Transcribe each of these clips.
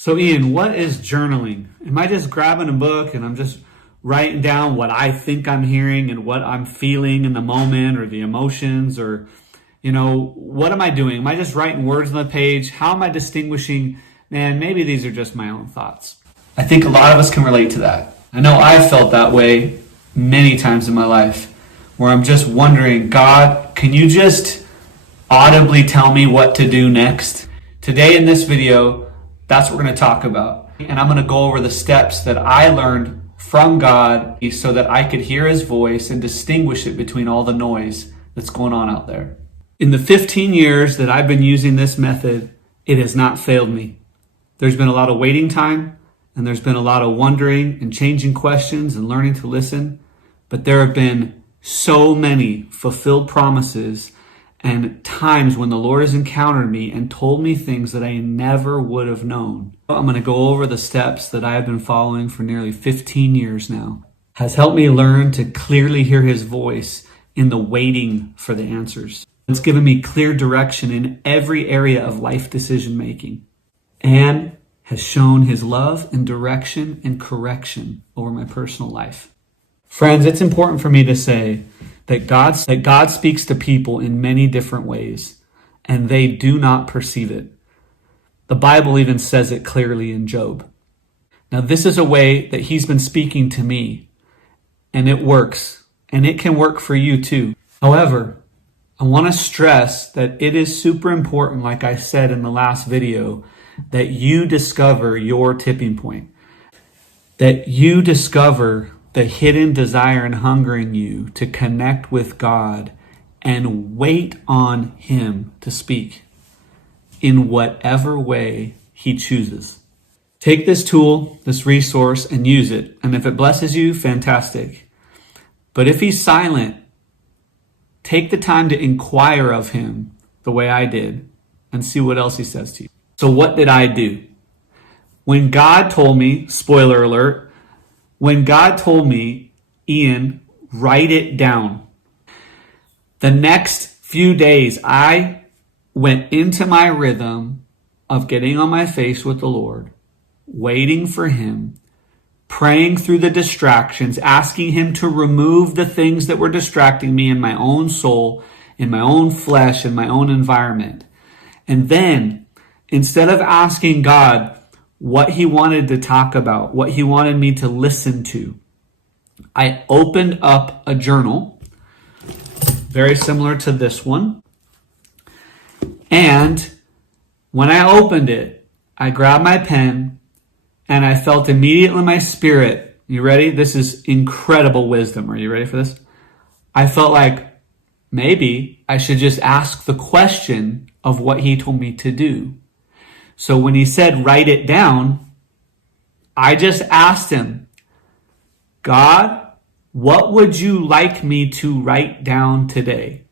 So Ian, what is journaling? Am I just grabbing a book and I'm just writing down what I think I'm hearing and what I'm feeling in the moment or the emotions or, what am I doing? Am I just writing words on the page? How am I distinguishing, man, maybe these are just my own thoughts? I think a lot of us can relate to that. I know I've felt that way many times in my life where I'm just wondering, God, can you just audibly tell me what to do next? Today in this video, that's what we're going to talk about. And I'm going to go over the steps that I learned from God so that I could hear his voice and distinguish it between all the noise that's going on out there. In the 15 years that I've been using this method, it has not failed me. There's been a lot of waiting time, and there's been a lot of wondering and changing questions and learning to listen. But there have been so many fulfilled promises and times when the Lord has encountered me and told me things that I never would have known. I'm going to go over the steps that I have been following for nearly 15 years now. Has helped me learn to clearly hear his voice in the waiting for the answers. It's given me clear direction in every area of life decision making and has shown his love and direction and correction over my personal life. Friends, it's important for me to say that God speaks to people in many different ways, and they do not perceive it. The Bible even says it clearly in Job. Now, this is a way that he's been speaking to me, and it works, and it can work for you too. However, I want to stress that it is super important, like I said in the last video, that you discover your tipping point, that you discover the hidden desire and hunger in you to connect with God and wait on him to speak in whatever way he chooses. Take this tool, this resource, and use it. And if it blesses you, fantastic. But if he's silent, take the time to inquire of him the way I did and see what else he says to you. So what did I do? When God told me, spoiler alert, when God told me, Ian, write it down, the next few days I went into my rhythm of getting on my face with the Lord, waiting for him, praying through the distractions, asking him to remove the things that were distracting me in my own soul, in my own flesh, in my own environment. And then, instead of asking God what he wanted to talk about, what he wanted me to listen to, I opened up a journal, very similar to this one. And when I opened it, I grabbed my pen and I felt immediately in my spirit, you ready? This is incredible wisdom. Are you ready for this? I felt like maybe I should just ask the question of what he told me to do. So when he said, write it down, I just asked him, God, what would you like me to write down today?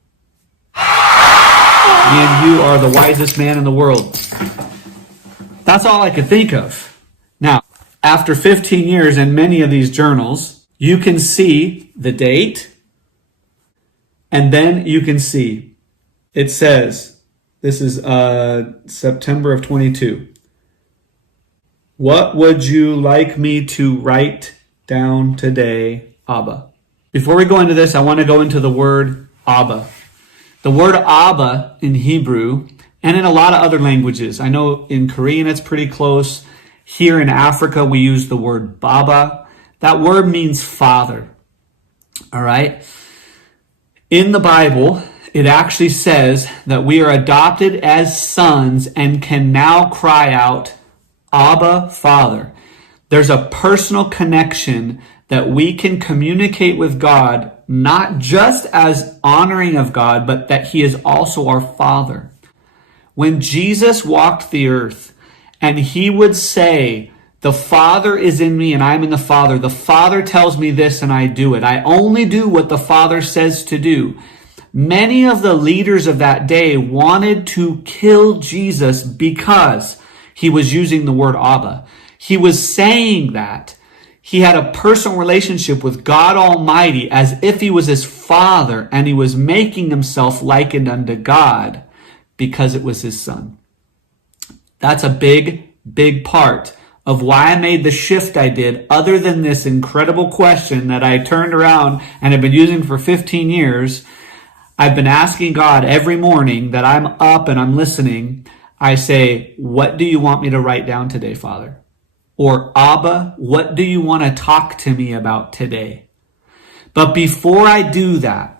And you are the wisest man in the world. That's all I could think of. Now, after 15 years in many of these journals, you can see the date, and then you can see, it says, this is September of 22. What would you like me to write down today, Abba? Before we go into this, I want to go into the word Abba. The word Abba in Hebrew and in a lot of other languages. I know in Korean it's pretty close. Here in Africa we use the word Baba. That word means father. All right? In the Bible, it actually says that we are adopted as sons and can now cry out, Abba, Father. There's a personal connection that we can communicate with God, not just as honoring of God, but that he is also our Father. When Jesus walked the earth and he would say, the Father is in me and I'm in the Father tells me this and I do it. I only do what the Father says to do. Many of the leaders of that day wanted to kill Jesus because he was using the word Abba. He was saying that he had a personal relationship with God Almighty as if he was his father, and he was making himself likened unto God because it was his son. That's a big big part of why I made the shift I did, other than this incredible question that I turned around and have been using for 15 years. I've been asking God every morning that I'm up and I'm listening. I say, what do you want me to write down today, Father? Or, Abba, what do you want to talk to me about today? But before I do that,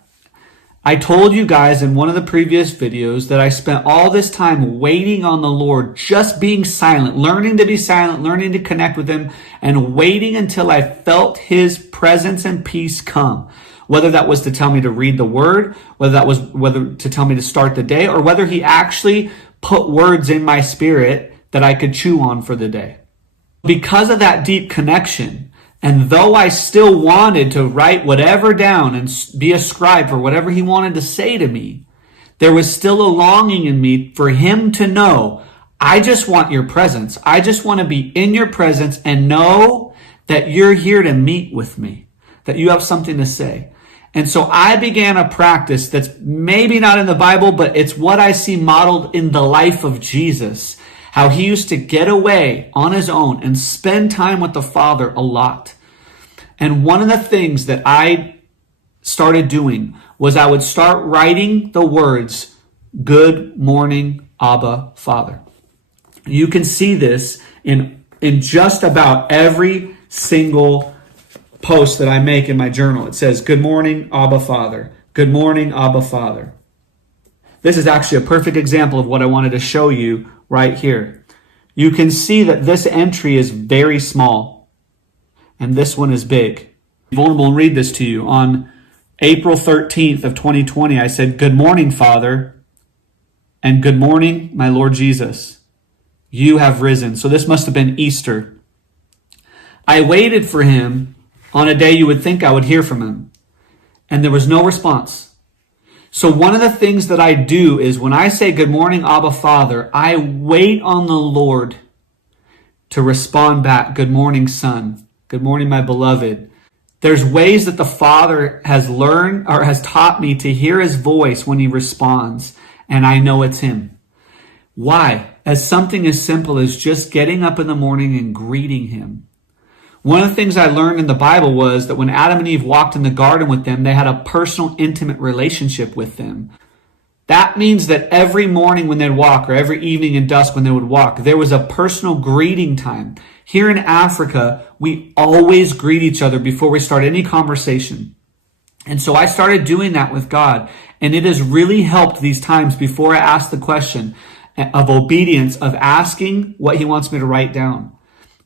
I told you guys in one of the previous videos that I spent all this time waiting on the Lord, just being silent, learning to be silent, learning to connect with Him, and waiting until I felt His presence and peace come. Whether that was to tell me to read the Word, whether to tell me to start the day, or whether He actually put words in my spirit that I could chew on for the day. Because of that deep connection, and though I still wanted to write whatever down and be a scribe for whatever He wanted to say to me, there was still a longing in me for Him to know, I just want your presence. I just want to be in your presence and know that you're here to meet with me, that you have something to say. And so I began a practice that's maybe not in the Bible, but it's what I see modeled in the life of Jesus. How He used to get away on His own and spend time with the Father a lot. And one of the things that I started doing was I would start writing the words, "Good morning, Abba, Father." You can see this in just about every single post that I make in my journal. It says, "Good morning, Abba, Father. Good morning, Abba, Father." This is actually a perfect example of what I wanted to show you right here. You can see that this entry is very small and this one is big. I'm vulnerable and read this to you. On April 13th of 2020, I said, "Good morning, Father, and good morning, my Lord Jesus. You have risen." So this must have been Easter. I waited for Him on a day you would think I would hear from Him, and there was no response. So one of the things that I do is when I say, "Good morning, Abba, Father," I wait on the Lord to respond back. "Good morning, Son. Good morning, my beloved." There's ways that the Father has learned or has taught me to hear His voice when He responds, and I know it's Him. Why? As something as simple as just getting up in the morning and greeting Him. One of the things I learned in the Bible was that when Adam and Eve walked in the garden with them, they had a personal, intimate relationship with them. That means that every morning when they'd walk, or every evening and dusk when they would walk, there was a personal greeting time. Here in Africa, we always greet each other before we start any conversation. And so I started doing that with God, and it has really helped these times before I ask the question of obedience, of asking what He wants me to write down.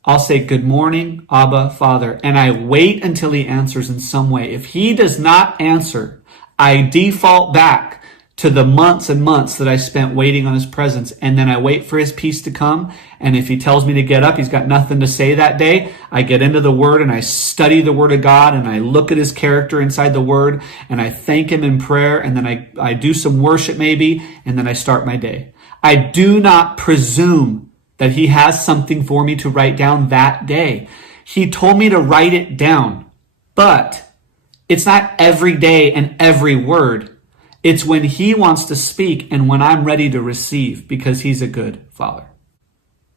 I'll say, "Good morning, Abba, Father," and I wait until He answers in some way. If He does not answer, I default back to the months and months that I spent waiting on His presence, and then I wait for His peace to come. And if He tells me to get up, He's got nothing to say that day, I get into the Word and I study the Word of God, and I look at His character inside the Word, and I thank Him in prayer, and then I do some worship maybe, and then I start my day. I do not presume that He has something for me to write down that day. He told me to write it down, but it's not every day and every word. It's when He wants to speak and when I'm ready to receive, because He's a good Father.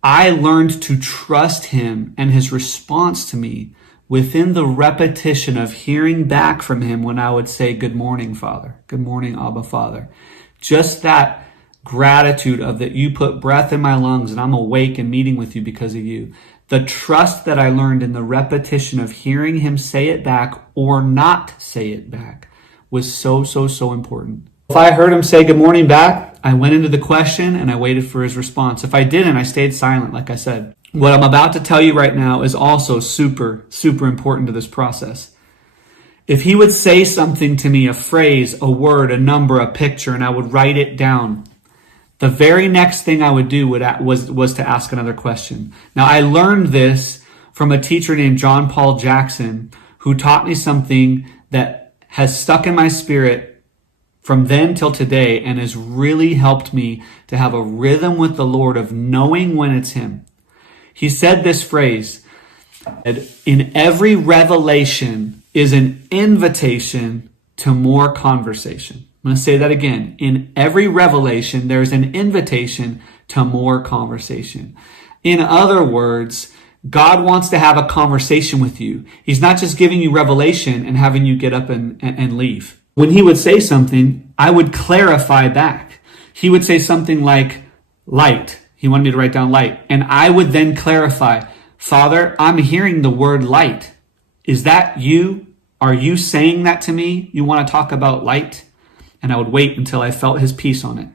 I learned to trust Him and His response to me within the repetition of hearing back from Him when I would say, "Good morning, Father. Good morning, Abba, Father." Just that gratitude of that you put breath in my lungs and I'm awake and meeting with you because of you. The trust that I learned in the repetition of hearing Him say it back or not say it back was so important. If I heard Him say good morning back, I went into the question and I waited for His response. If I didn't, I stayed silent, like I said. What I'm about to tell you right now is also super important to this process. If He would say something to me, a phrase, a word, a number, a picture, and I would write it down, the very next thing I would do was to ask another question. Now, I learned this from a teacher named John Paul Jackson, who taught me something that has stuck in my spirit from then till today and has really helped me to have a rhythm with the Lord of knowing when it's Him. He said this phrase, "In every revelation is an invitation to more conversation." I'm going to say that again. In every revelation, there's an invitation to more conversation. In other words, God wants to have a conversation with you. He's not just giving you revelation and having you get up and leave. When he would say something, I would clarify back. He would say something like light. He wanted me to write down light. And I would then clarify, Father, I'm hearing the word light. Is that you? Are you saying that to me? You want to talk about light? And I would wait until I felt his peace on it.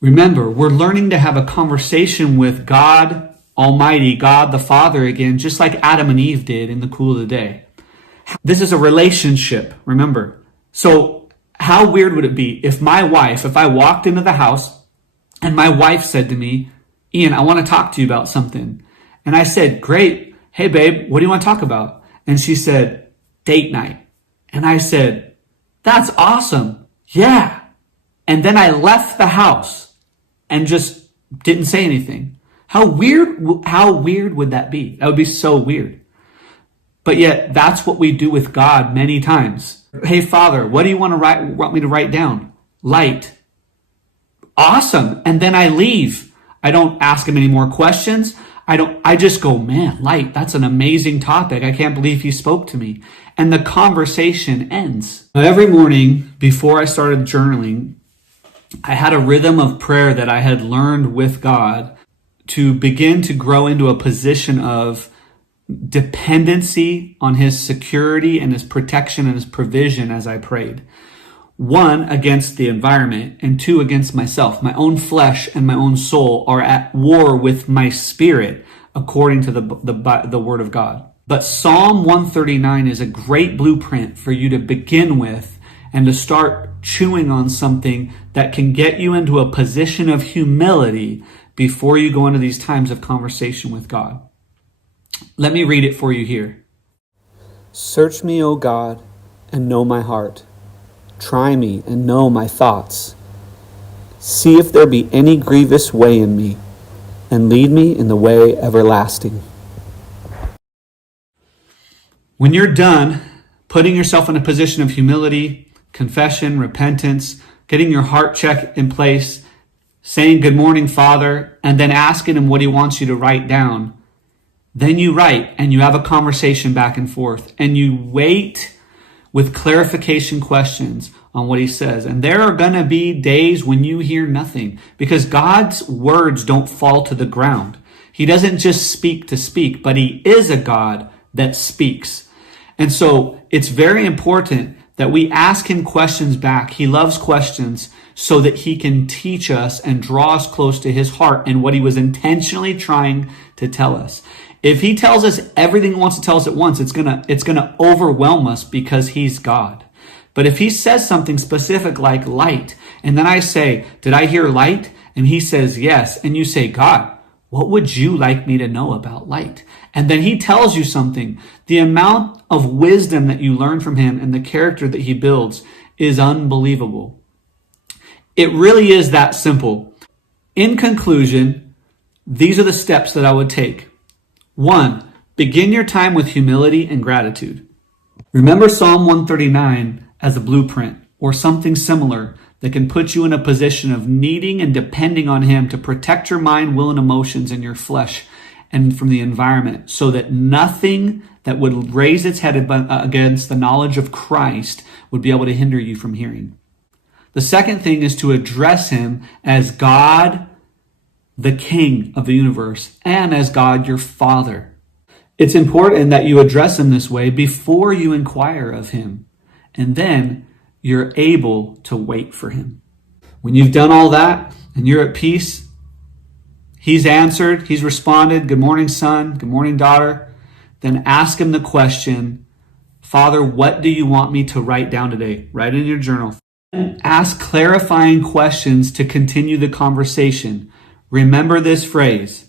Remember, we're learning to have a conversation with God Almighty, God the Father again, just like Adam and Eve did in the cool of the day. This is a relationship, remember. So how weird would it be if I walked into the house and my wife said to me, Ian, I want to talk to you about something. And I said, great. Hey, babe, what do you want to talk about? And she said, date night. And I said, that's awesome. Yeah. And then I left the house and just didn't say anything. How weird would that be? That would be so weird. But yet that's what we do with God many times. Hey, Father, what do you want me to write down? Light. Awesome. And then I leave. I don't ask him any more questions. I just go, man, light, that's an amazing topic. I can't believe he spoke to me. And the conversation ends. Now, every morning before I started journaling, I had a rhythm of prayer that I had learned with God to begin to grow into a position of dependency on his security and his protection and his provision as I prayed. One, against the environment, and two, against myself. My own flesh and my own soul are at war with my spirit, according to the word of God. But Psalm 139 is a great blueprint for you to begin with and to start chewing on something that can get you into a position of humility before you go into these times of conversation with God. Let me read it for you here. Search me, O God, and know my heart. Try me and know my thoughts. See if there be any grievous way in me, and lead me in the way everlasting. When you're done putting yourself in a position of humility, confession, repentance, getting your heart check in place, saying good morning, Father, and then asking him what he wants you to write down, then you write and you have a conversation back and forth and you wait with clarification questions on what he says. And there are going to be days when you hear nothing because God's words don't fall to the ground. He doesn't just speak to speak, but he is a God that speaks. And so it's very important that we ask him questions back. He loves questions so that he can teach us and draw us close to his heart and what he was intentionally trying to tell us. If he tells us everything he wants to tell us at once, it's gonna overwhelm us because he's God. But if he says something specific like light, and then I say, did I hear light? And he says yes, and you say, God, what would you like me to know about light? And then he tells you something. The amount of wisdom that you learn from him and the character that he builds is unbelievable. It really is that simple. In conclusion, these are the steps that I would take. 1, begin your time with humility and gratitude. Remember Psalm 139 as a blueprint or something similar that can put you in a position of needing and depending on him to protect your mind, will, and emotions in your flesh and from the environment so that nothing that would raise its head against the knowledge of Christ would be able to hinder you from hearing. The second thing is to address him as God, the King of the universe, and as God, your Father. It's important that you address him this way before you inquire of him, and then you're able to wait for him. When you've done all that and you're at peace, he's answered, he's responded, good morning, son, good morning, daughter, then ask him the question, Father, what do you want me to write down today? Write in your journal. And ask clarifying questions to continue the conversation. Remember this phrase,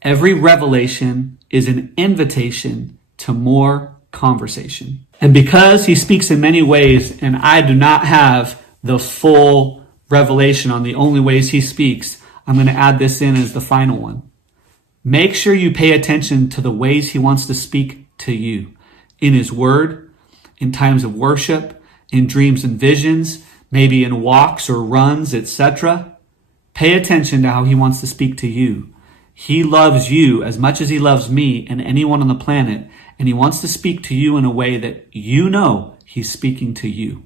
every revelation is an invitation to more conversation. And because he speaks in many ways, and I do not have the full revelation on the only ways he speaks, I'm going to add this in as the final one. Make sure you pay attention to the ways he wants to speak to you in his word, in times of worship, in dreams and visions, maybe in walks or runs, etc. Pay attention to how he wants to speak to you. He loves you as much as he loves me and anyone on the planet. And he wants to speak to you in a way that you know he's speaking to you.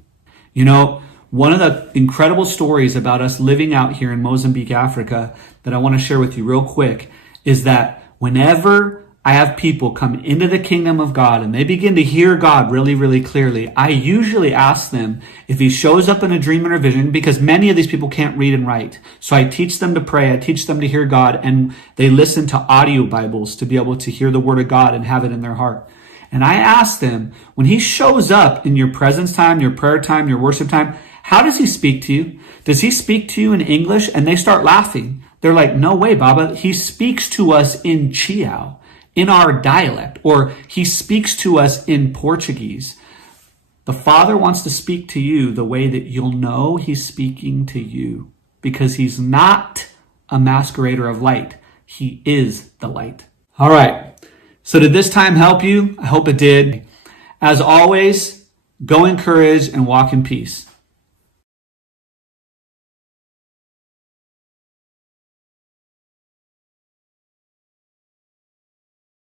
You know, one of the incredible stories about us living out here in Mozambique, Africa, that I want to share with you real quick is that whenever I have people come into the kingdom of God and they begin to hear God really, really clearly, I usually ask them if he shows up in a dream or a vision, because many of these people can't read and write. So I teach them to pray, I teach them to hear God, and they listen to audio Bibles to be able to hear the word of God and have it in their heart. And I ask them, when he shows up in your presence time, your prayer time, your worship time, how does he speak to you? Does he speak to you in English? And they start laughing. They're like, no way, Baba. He speaks to us in Chiao, in our dialect, or he speaks to us in Portuguese. The Father wants to speak to you the way that you'll know he's speaking to you, because he's not a masquerader of light. He is the light. All right. So did this time help you? I hope it did. As always, go in courage and walk in peace.